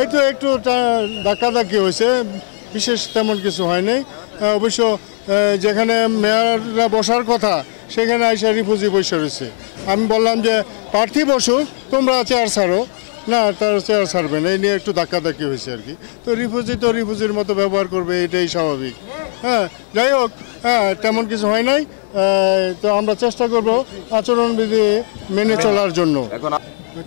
এই তো একটু ধাক্কাধাক্কি হয়েছে, বিশেষ তেমন কিছু হয়নি। অবশ্য যেখানে মেয়ররা বসার কথা সেখানে আইসা রিফিউজি বসে রয়েছে। আমি বললাম যে প্রার্থী বসুক, তোমরা চেয়ার ছাড়ো, না তার চেয়ার ছাড়বে না, এই নিয়ে একটু ধাক্কাধাক্কি হয়েছে আর কি। তো রিফিউজির মতো ব্যবহার করবে, এটাই স্বাভাবিক। হ্যাঁ, যাই হোক, হ্যাঁ তেমন কিছু হয় নাই। তো আমরা চেষ্টা করব আচরণবিধি মেনে চলার জন্য।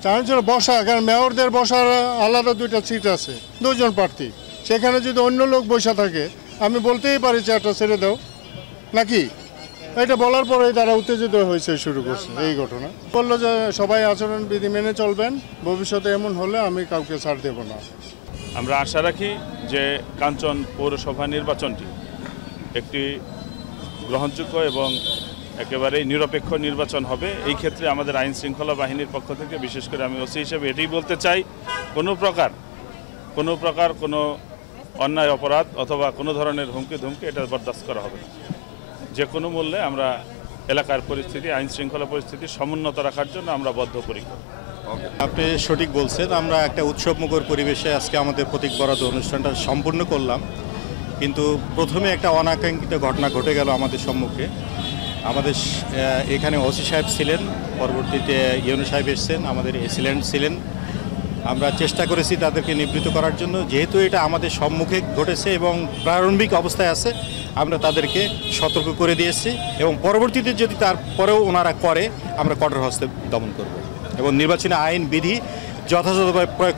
চান্সেলর বসা, কারণ মেয়রদের বসার আলাদা 2টা সিট আছে, 2 জন প্রার্থী। সেখানে যদি অন্য লোক বসে থাকে, আমি বলতেই পারি চেয়ারটা ছেড়ে দাও, নাকি? এটা বলার পরেই তারা উত্তেজিত হয়েছে, শুরু করছে এই ঘটনা। বললো যে সবাই আচরণবিধি মেনে চলবেন, ভবিষ্যতে এমন হলে আমি কাউকে ছাড় দেব না। আমরা আশা রাখি যে কাঞ্চন পৌরসভা নির্বাচনটি একটি গ্রহণযোগ্য এবং একেবারেই নিরপেক্ষ নির্বাচন হবে। এই ক্ষেত্রে আমাদের আইন শৃঙ্খলা বাহিনীর পক্ষ থেকে, বিশেষ করে আমি ওসি হিসেবে এটাই বলতে চাই, কোনো প্রকার কোনো অন্যায় অপরাধ অথবা কোনো ধরনের হুমকি ধুমকি এটা বরদাস্ত করা হবে না। যে কোনো মূল্যে আমরা এলাকার পরিস্থিতি, আইন শৃঙ্খলা পরিস্থিতি সমুন্নত রাখার জন্য আমরা বদ্ধপরিকর। আপনি সঠিক বলছেন, আমরা একটা উৎসবমুখর পরিবেশে আজকে আমাদের প্রতীক বরাদ্দ অনুষ্ঠানটা সম্পূর্ণ করলাম, কিন্তু প্রথমে একটা অনাকাঙ্ক্ষিত ঘটনা ঘটে গেল আমাদের সম্মুখে। আমাদের এখানে ওসি সাহেব ছিলেন, পরবর্তীতে ইউনো সাহেব এসছেন, আমাদের এসিলেন্ট ছিলেন। আমরা চেষ্টা করেছি তাদেরকে নিবৃত্ত করার জন্য, যেহেতু এটা আমাদের সম্মুখে ঘটেছে এবং প্রারম্ভিক অবস্থায় আছে, আমরা তাদেরকে সতর্ক করে দিয়েছি এবং পরবর্তীতে যদি তারপরেও ওনারা করে, আমরা কঠোর হস্তে দমন করব এবং নির্বাচনী আইন বিধি যথাযথভাবে প্রয়োগ